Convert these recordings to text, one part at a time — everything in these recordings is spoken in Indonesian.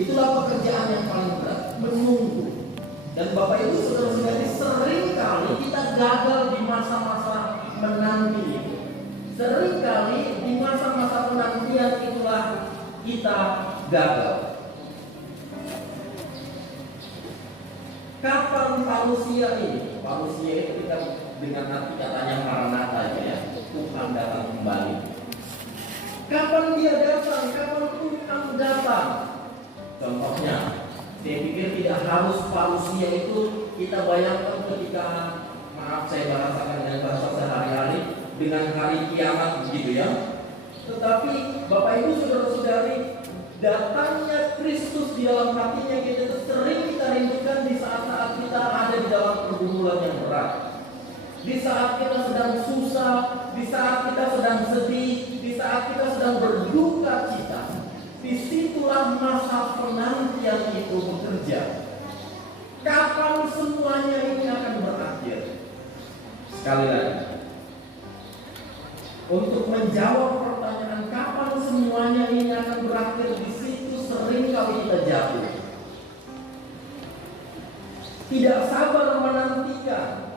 Itulah pekerjaan yang paling berat, menunggu. Dan Bapak Ibu saudara-saudari, sering kali kita gagal di masa-masa menanti itu. Sering kali di masa-masa penantian itulah kita gagal. Kapan parusia ini? Parusia itu kita dengan arti katanya Maranatha ya, Tuhan datang kembali. Kapan dia datang? Kapan Tuhan datang? Contohnya, saya pikir tidak harus parusia itu kita bayangkan ketika, maaf saya bahasakan dengan bahasa sehari-hari, dengan hari kiamat begitu ya. Tetapi Bapak Ibu saudara-saudari, datangnya Kristus di dalam hatinya kita itu sering kita rindukan di saat-saat kita ada di dalam pergumulan yang berat. Di saat kita sedang susah, di saat kita sedang sedih, di saat kita sedang berduka cita. Disitulah masa penantian itu bekerja. Kapan semuanya ini akan berakhir? Sekali lagi, untuk menjawab pertanyaan kapan semuanya ini akan berakhir, di situ sering kali kita jatuh. Tidak sabar menantikan,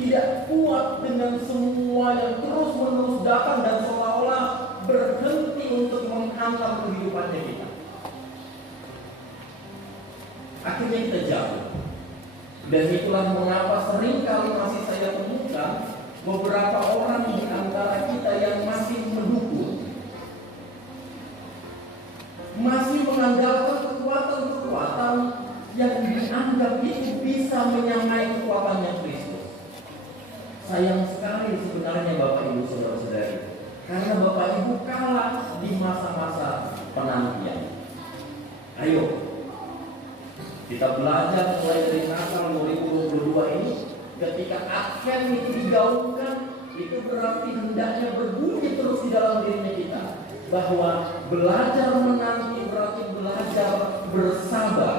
tidak kuat dengan semua yang terus-menerus datang dan seolah-olah berhenti untuk menghantam kehidupannya kita. Akhirnya kita jatuh. Dan itulah mengapa sering kali masih saya temukan beberapa orang di antara kita yang masih mendukung, masih mengandalkan kekuatan-kekuatan yang dianggap itu bisa menyamai kekuatannya Kristus. Sayang sekali sebenarnya Bapak Ibu saudara-saudari, karena Bapak Ibu kalah di masa-masa penantian. Ayo kita belajar mulai dari Natal 2022 ini. Ketika Advent itu digaungkan, itu berarti hendaknya berbunyi terus di dalam dirinya kita, bahwa belajar menanti berarti belajar bersabar.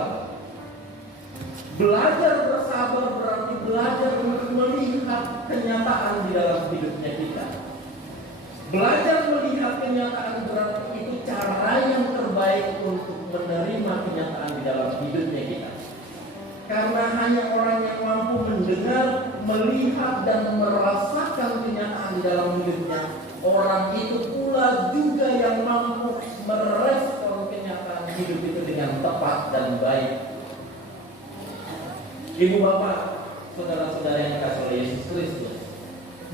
Belajar bersabar berarti belajar melihat kenyataan di dalam hidupnya kita. Belajar melihat kenyataan berarti itu cara yang terbaik untuk menerima kenyataan di dalam hidupnya kita. Karena hanya orang yang mampu mendengar, melihat, dan merasakan kenyataan di dalam hidupnya, orang itu pula juga yang mampu merespon kenyataan hidup itu dengan tepat dan baik. Ibu bapak, saudara-saudara yang dikasihi oleh Yesus Kristus,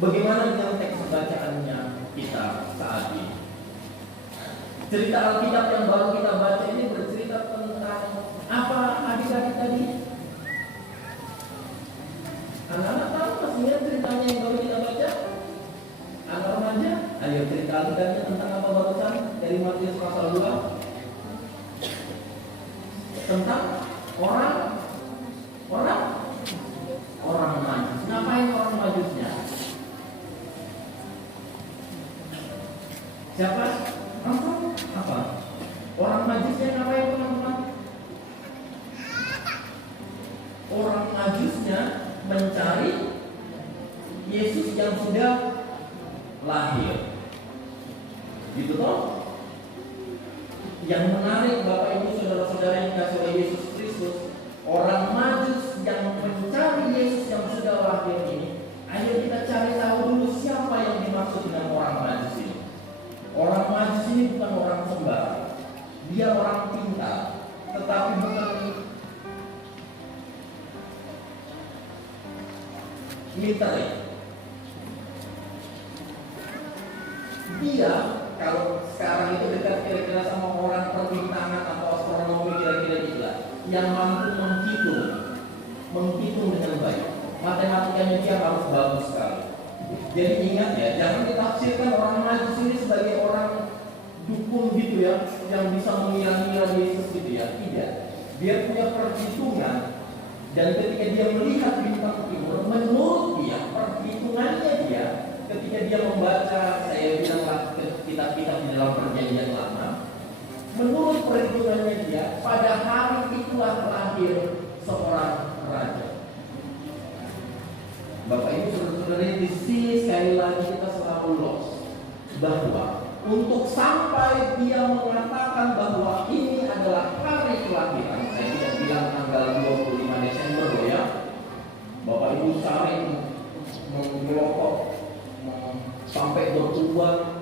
bagaimana dengan teks bacaannya kita saat ini? Cerita Alkitab yang baru kita baca ini bercerita tentang apa adik-adik tadi? Anak-anak tahu pastinya ceritanya yang baru kita baca? Anak remaja? Ayo cerita Alkitabnya tentang apa barusan dari Matius pasal 2? Tentang orang majus. Ngapain orang majusnya? Siapa? Apa? Orang majusnya ngapain teman-teman? Orang majusnya mencari Yesus yang sudah lahir. Gitu toh? Yang menarik Bapak Ibu saudara-saudara yang dikasihi oleh Yesus Kristus, orang majus yang mencari Yesus yang sudah lahir ini, ayo kita cari tahu dulu siapa yang dimaksud dengan orang majus ini. Orang majus ini bukan orang sembarang. Dia orang pintar, tetapi bukan literate. Dia kalau sekarang itu dekat kira-kira sama orang perbintangan atau astronomi kira-kira gitulah, yang mampu menghitung dengan baik. Matematikanya dia harus bagus sekali. Jadi ingat ya, jangan ditafsirkan orang majus ini sebagai orang dukun gitu ya, yang bisa mengira-ngira Yesus gitu ya. Tidak. Dia punya perhitungan, dan ketika dia melihat bintang timur, menurut dia, perhitungannya dia, ketika dia membaca, saya bilanglah kitab-kitab di dalam Perjanjian Lama, menurut perhitungannya dia, pada hari itulah lahir seorang raja. Bapak Ibu saudara-saudari, di sini sekali lagi kita selalu bahwa untuk sampai dia mengatakan bahwa ini adalah bagus cari mengelokok sampai berubah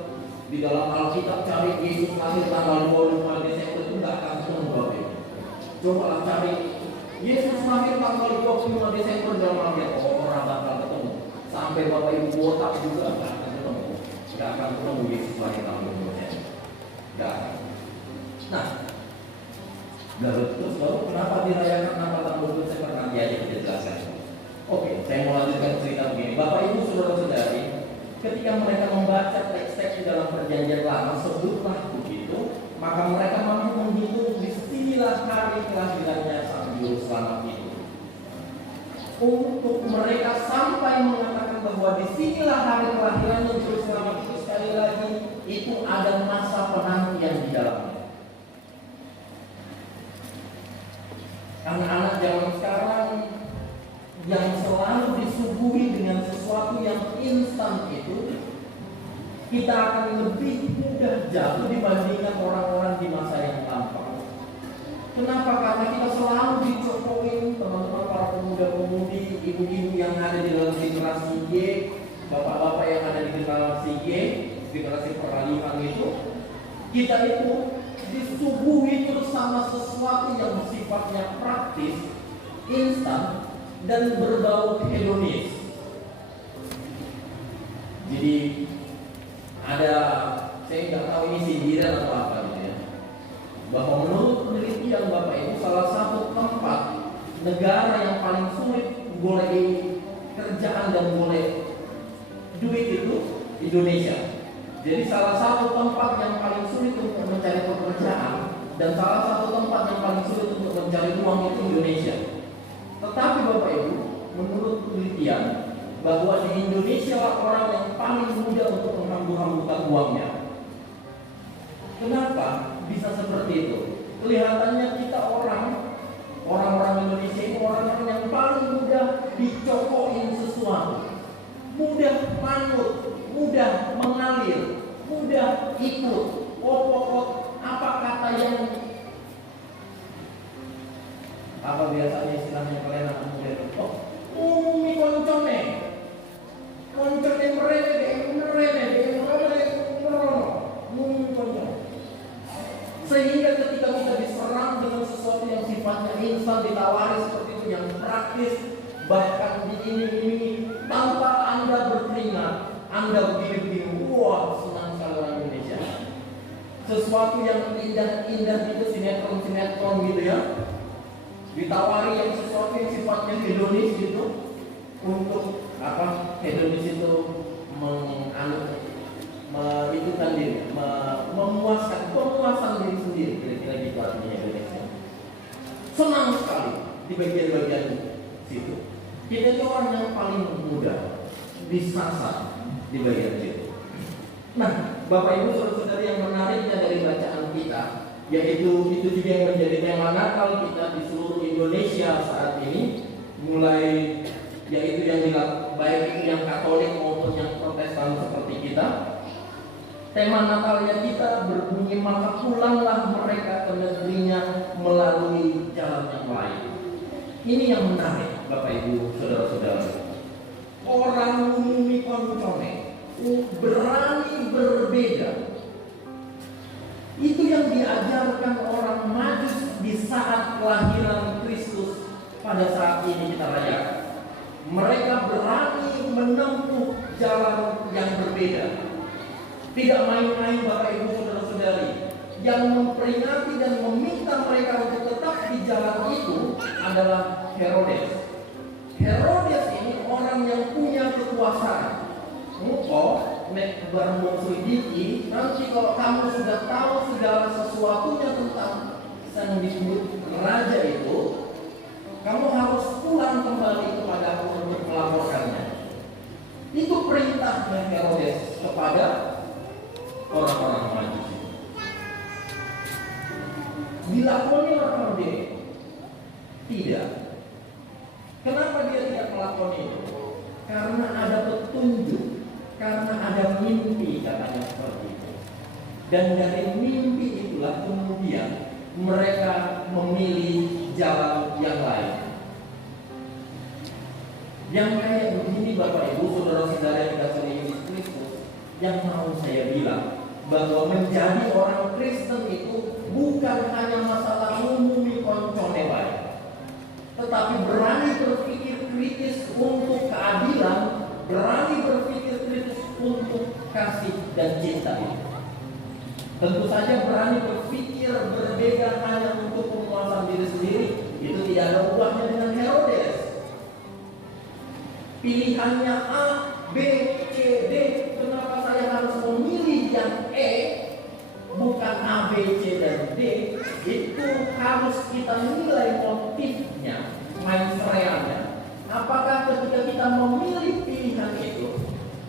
di dalam Alkitab. Cari Yesus lahir tanggal 25 Desember itu nggak akan ketemu Bapak Ibu. Coba cari Yesus lahir tanggal 25 Desember dalam Alkitab, orang bakal ketemu. Sampai Bapak Ibu botak juga nggak akan ketemu. Nggak akan ketemu Yesus lahir tanggal 25 Desember. Nggak akan. Nah, terus lalu kenapa dirayakan tanggal 25 Desember? Nanti aja kita jelaskan. Oke, saya mau lanjutkan cerita begini. Bapak Ibu saudara-saudari, ketika mereka membaca teks-teks di dalam Perjanjian Lama, sebutlah begitu, maka mereka mampu menghitung disinilah hari kelahirannya Sang Juru Selamat itu. Untuk mereka sampai mengatakan bahwa disinilah hari kelahirannya Juru Selamat itu, sekali lagi itu ada masa penantian di dalamnya. Anak-anak zaman sekarang yang selalu disuguhi dengan sesuatu yang instan itu, kita akan lebih mudah jatuh dibandingkan orang-orang di masa yang lampau. Kenapa? Karena kita selalu dicokokin teman-teman para pemuda-pemudi, ibu-ibu yang ada di dalam generasi Y, bapak-bapak yang ada di generasi Y, generasi peralihan itu, kita itu disuguhi terus sama sesuatu yang sifatnya praktis, instan, dan berbau hedonis. Jadi ada, saya nggak tahu ini sindiran atau apa gitu ya, bahwa menurut penelitian Bapak Ibu, salah satu tempat negara yang paling sulit boleh kerjaan dan boleh duit itu Indonesia. Jadi salah satu tempat yang paling sulit untuk mencari pekerjaan dan salah satu tempat yang paling sulit untuk mencari uang itu Indonesia. Tetapi Bapak Ibu, menurut penelitian bahwa di Indonesia orang yang paling mudah untuk menghambur-hamburkan uangnya. Kenapa bisa seperti itu? Kelihatannya kita orang-orang Indonesia ini orang-orang yang paling mudah dicokokin sesuatu, mudah manut, mudah mengalir, mudah ikut. Pokok apa kata yang apa biasanya istilahnya kalian akan mudah itu? Umi koncone sehingga ketika kita diserang dengan sesuatu yang sifatnya instan, ditawari seperti itu yang praktis, bahkan diiming-imingi tanpa Anda berkeringat, Anda begini-begini, wah senang sekali orang Indonesia. Sesuatu yang indah-indah itu, sinetron-sinetron gitu ya, ditawari yang sesuatu yang sifatnya hedonis gitu, untuk apa? Hedonis itu menghidupkan diri, pemuasan diri sendiri, kira-kira gitu artinya Indonesia. Senang sekali di bagian-bagian situ. Kita itu orang yang paling mudah disasar di bagian situ. Nah, Bapak Ibu saudara-saudari, yang menariknya dari bacaan kita, yaitu itu juga yang menjadi tema Natal kita di seluruh Indonesia saat ini, mulai yaitu yang dilakukan baik itu yang Katolik maupun yang Protestan seperti kita. Tema Natalnya kita berbunyi, maka pulanglah mereka ke negerinya melalui jalan yang lain. Ini yang menarik Bapak Ibu saudara-saudara. Orang umumi koncone berani berbeda. Itu yang diajarkan orang Majus di saat kelahiran Kristus pada saat ini kita rayakan. Mereka berani menempuh jalan yang berbeda. Tidak main-main Bapak Ibu saudara-saudari. Yang memperingati dan meminta mereka untuk tetap di jalan itu adalah Herodes. Herodes ini orang yang punya kekuasaan. Nek bermusydiki, nanti kalau kamu sudah tahu segala sesuatunya tentang sang disebut raja itu, kamu harus pulang kembali kepada aku untuk melaporkannya. Itu perintahnya Herodes kepada orang-orang Majus. Dilakoni orang dia? Tidak. Kenapa dia tidak melakoni itu? Karena ada petunjuk, karena ada mimpi, katanya seperti itu. Dan dari mimpi itulah kemudian mereka memilih jalan yang lain. Yang kayak begini Bapak Ibu, saudara-saudara yang dikasihi Yesus Kristus, yang mau saya bilang bahwa menjadi orang Kristen itu bukan hanya masalah ngumumi koncone wae, tetapi berani berpikir kritis untuk keadilan, berani berpikir kritis untuk kasih dan cinta itu. Tentu saja berani berpikir berbeda hanya untuk pemuasan diri sendiri, itu tidak ada ubahnya dengan Herodes. Pilihannya A, B, C, D. Kenapa saya harus memilih yang E, bukan A, B, C, dan D? Itu harus kita nilai motifnya, mindsetnya. Apakah ketika kita memilih pilihan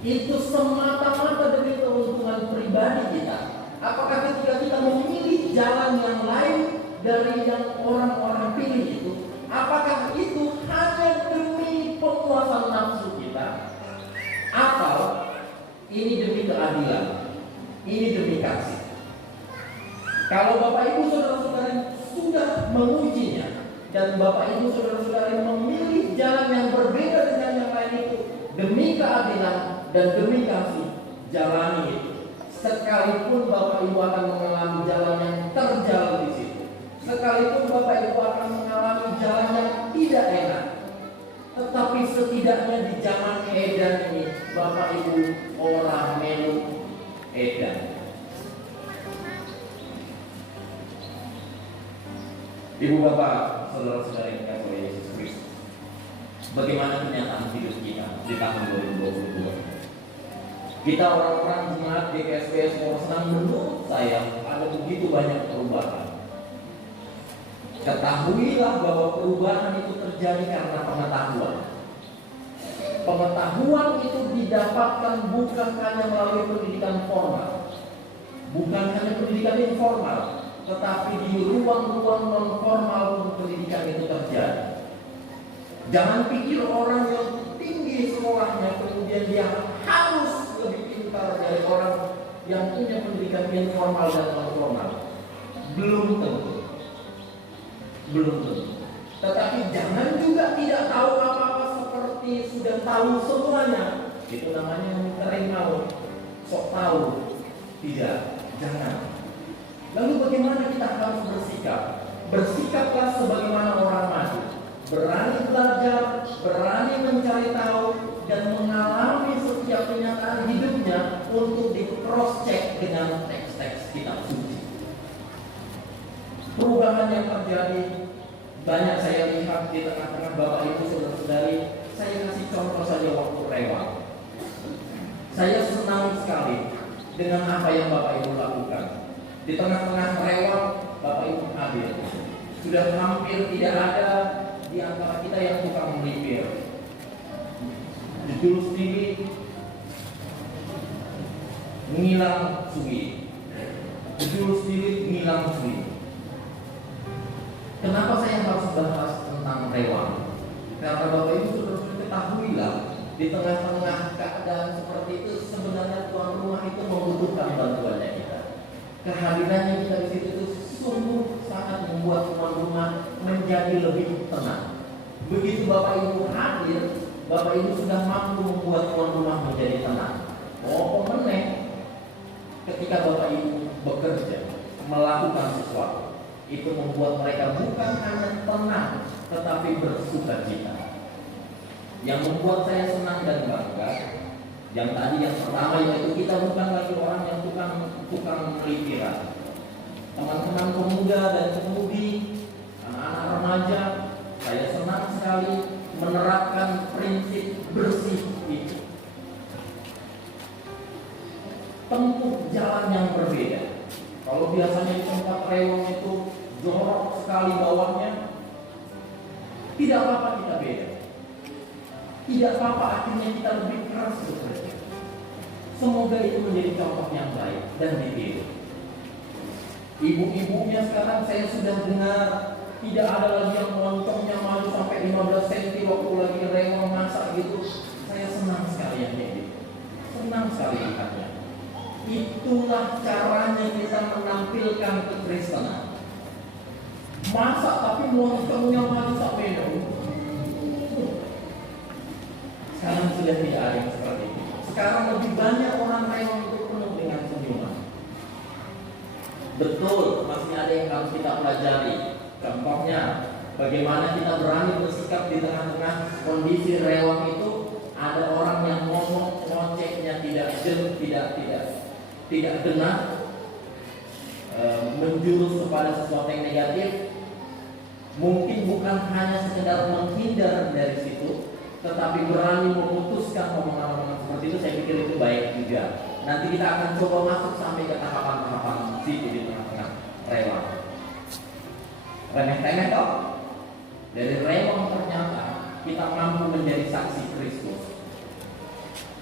itu semata-mata demi keuntungan pribadi kita? Apakah ketika kita memilih jalan yang lain dari yang orang-orang pilih itu, apakah itu hanya demi pemuasan nafsu kita, atau ini demi keadilan, ini demi kasih? Kalau Bapak Ibu saudara-saudari sudah mengujinya, dan Bapak Ibu saudara-saudari memilih jalan yang berbeda dengan yang lain itu demi keadilan dan demi kasih, jalani itu. Sekalipun Bapak Ibu akan mengalami jalan yang terjal di situ, sekalipun Bapak Ibu akan mengalami jalan yang tidak enak, tetapi setidaknya di zaman edan ini Bapak Ibu orang melu edan. Ibu Bapak, saudara-saudara yang dikasihi oleh Yesus Kristus, bagaimana kenyataan hidup kita di tahun 2022? Kita orang-orang jemaat GKSBS Moresnan, menurut saya ada begitu banyak perubahan. Ketahuilah bahwa perubahan itu terjadi karena pengetahuan. Pengetahuan itu didapatkan bukan hanya melalui pendidikan formal, bukan hanya pendidikan informal, tetapi di ruang-ruang non-formal pendidikan itu terjadi. Jangan pikir orang yang tinggi sekolahnya kemudian dia harus lebih pintar dari orang yang punya pendidikan informal dan non-formal. Belum tentu. Tetapi jangan juga tidak tahu apa-apa seperti sudah tahu semuanya. Itu namanya terima, sok tahu. Tidak, jangan. Lalu bagaimana kita harus bersikap? Bersikaplah sebagaimana orang maju, berani belajar, berani mencari tahu, dan mengalami setiap kenyataan hidupnya untuk di cross check dengan teks-teks kitab suci. Perubahan yang terjadi banyak saya lihat di tengah-tengah Bapak Ibu saudara-saudari. Saya kasih contoh saja waktu rewang. Saya senang sekali dengan apa yang Bapak Ibu lakukan. Di tengah-tengah rewang Bapak Ibu hadir. Sudah hampir tidak ada di antara kita yang tukang melipir. Judul sendiri Ngilang Sugi. Judul sendiri Ngilang Sugi. Kenapa saya harus bahas tentang rewang? Karena Bapak Ibu sudah ketahuilah, di tengah-tengah keadaan seperti itu sebenarnya tuan rumah itu membutuhkan bantuannya kita. Kehadirannya kita di situ itu sungguh sangat membuat tuan rumah menjadi lebih tenang. Begitu Bapak Ibu hadir, Bapak Ibu sudah mampu membuat tuan rumah menjadi tenang. Oh, meneh ketika Bapak Ibu bekerja, melakukan sesuatu, itu membuat mereka bukan hanya tenang, tetapi bersukacita. Yang membuat saya senang dan bangga, yang pertama yaitu kita bukan lagi orang yang tukang melipiran. Teman-teman pemuda dan pemudi, anak-anak remaja, saya senang sekali menerapkan prinsip bersih itu. Tempuh jalan yang berbeda. Kalau biasanya di tempat rewang itu jorok sekali bawahnya, tidak apa-apa kita beda. Tidak apa-apa akhirnya kita lebih keras bekerja. Semoga itu menjadi contoh yang baik dan ditiru. Ibu-ibunya sekarang saya sudah dengar tidak ada lagi yang loncongnya maju sampai 15 cm waktu lagi rewang masak gitu. Saya senang sekali yang kayak gitu. Senang sekali lihatnya. Itulah caranya kita menampilkan kekristenan. Masak tapi loncongnya maju sampai Bagaimana kita berani bersikap di tengah-tengah kondisi rewang itu? Ada orang yang ngomong ngocehnya tidak benar, menjurus kepada sesuatu yang negatif. Mungkin bukan hanya sekedar menghindar dari situ, tetapi berani memutuskan omongan-omongan seperti itu. Saya pikir itu baik juga. Nanti kita akan coba masuk sampai ke tahapan-tahapan situ di tengah-tengah rewang. Remeh-temeh toh. Dari rewang ternyata kita mampu menjadi saksi Kristus.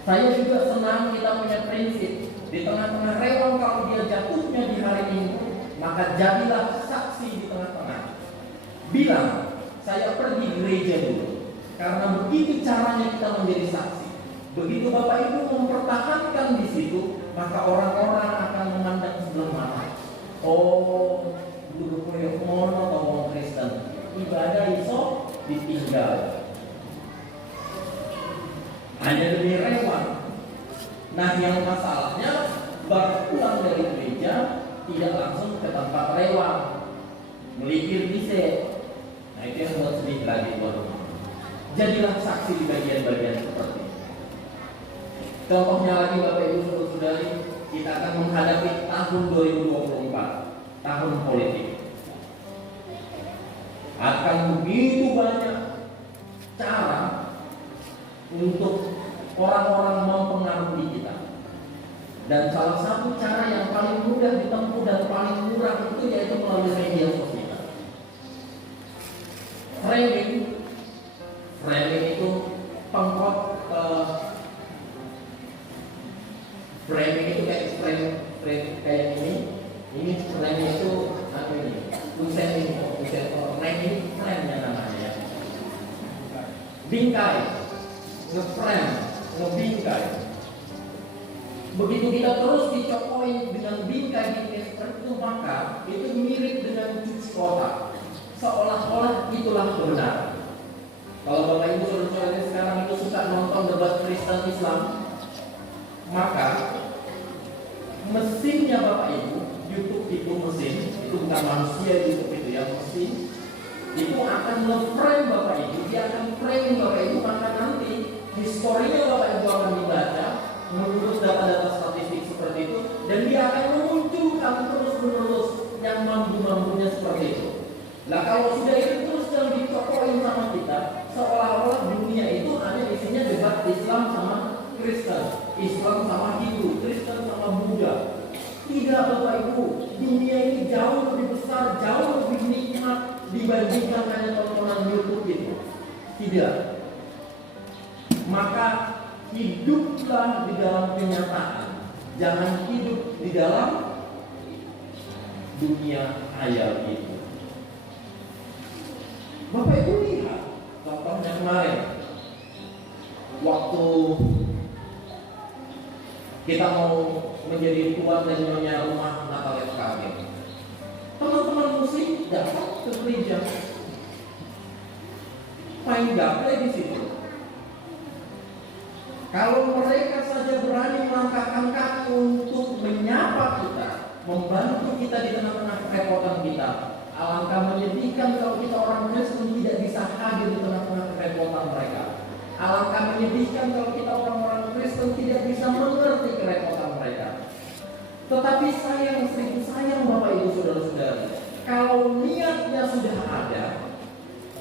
Saya juga senang kita punya prinsip di tengah-tengah rewang. Kalau dia jatuhnya di hari Minggu, maka jadilah saksi di tengah-tengah. Bilang, saya pergi gereja dulu. Karena begitu caranya kita menjadi saksi. Begitu Bapak Ibu mempertahankan di situ, maka orang-orang akan memandang sebelah mata. Oh, dulu koyok mono atau orang Kristen, ibadah iso ditinggal. Hanya demi rewang. Nah, yang masalahnya baru pulang dari gereja tidak langsung ke tempat rewang, melipir bisa. Nah, itu yang buat sedih lagi baru. Jadilah saksi di bagian-bagian seperti ini. Contohnya lagi Bapak Ibu Saudara-saudari, kita akan menghadapi tahun 2024, tahun politik. Akan begitu banyak cara untuk orang-orang mempengaruhi kita. Dan salah satu cara yang paling mudah ditempuh dan paling murah itu yaitu melalui media sosial. Framing itu pengkot. Framing itu kayak kayak ini. Ini framing itu apa ini? Framing frame-nya namanya ya. Bingkai. Nge-frame, ngebingkai. Begitu kita terus dicokoin dengan bingkai seperti itu, maka itu mirip dengan cuci kotak, seolah-olah itulah kebenaran. Kalau Bapak Ibu Saudara-saudara sekarang itu suka nonton debat Kristen Islam, maka mesinnya Bapak Ibu, YouTube itu mesin, itu bukan manusia, YouTube itu ya mesin, itu akan nge-frame Bapak Ibu, dia akan frame Bapak Ibu, maka nanti historinya Bapak Ibu akan dibaca menurut data-data statistik seperti itu, dan dia akan memunculkan terus-menerus yang mampu-mampunya seperti itu. Nah, kalau sudah itu terus yang dicokokin sama kita, seolah-olah dunia itu hanya isinya debat Islam sama Kristen, Islam sama Hindu, Kristen sama Buddha. Tidak Bapak Ibu, dunia ini jauh lebih besar, jauh lebih nikmat dibandingkan hanya tontonan YouTube itu. Tidak. Maka hiduplah di dalam kenyataan, jangan hidup di dalam dunia hayal itu. Bapak Ibu lihat, contohnya kemarin waktu kita mau menjadi tuan dan nyonya rumah Natal FKG, teman-teman muslim datang ke gereja, main gaple di situ. Kalau mereka saja berani melangkahkan kaki untuk menyapa kita, membantu kita di tengah-tengah kerepotan kita, alangkah menyedihkan kalau kita orang Kristen tidak bisa hadir di tengah-tengah kerepotan mereka. Alangkah menyedihkan kalau kita orang-orang Kristen tidak bisa mengerti kerepotan mereka. Tetapi sayang, seribu sayang Bapak Ibu Saudara-saudara, kalau niatnya sudah ada,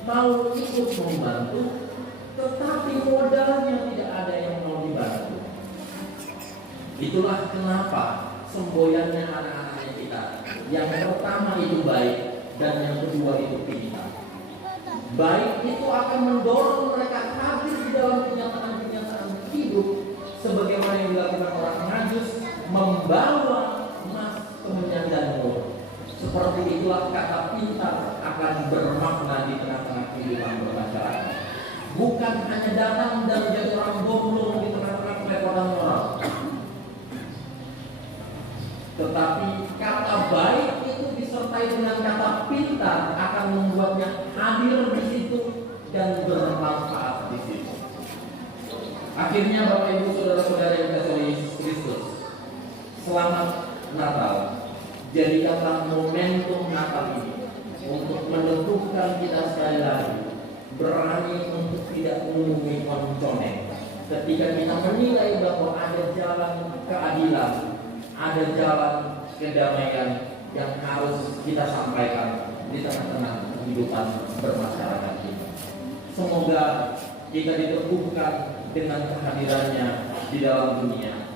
mau ikut membantu, tetapi modalnya tidak ada yang mau dibantu. Itulah kenapa semboyannya anak-anaknya kita. Yang pertama itu baik, dan yang kedua itu pintar. Baik itu akan mendorong mereka hadir di dalam kenyataan-kenyataan hidup, sebagaimana yang dilakukan orang Majus, membawa emas ke menyandang mur. Seperti itulah kata pintar akan bermakna di tengah-tengah kehidupan bermasyarakat. Bukan hanya datang dan menjadi orang goblok di tengah-tengah kerepotan orang, tetapi kata baik itu disertai dengan kata pintar akan membuatnya hadir di situ dan bermanfaat di situ. Akhirnya Bapak Ibu Saudara-saudara yang dikasihi oleh Yesus Kristus, selamat Natal. Jadikanlah momentum Natal ini untuk meneguhkan kita sekali lagi, berani untuk tidak menunggu konconek. Ketika kita menilai bahwa ada jalan keadilan, ada jalan kedamaian yang harus kita sampaikan di tengah-tengah kehidupan bermasyarakat kita. Semoga kita diteguhkan dengan kehadirannya di dalam dunia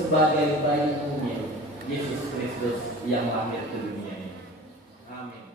sebagai bayi umumnya Yesus Kristus yang lahir ke dunia ini. Amin.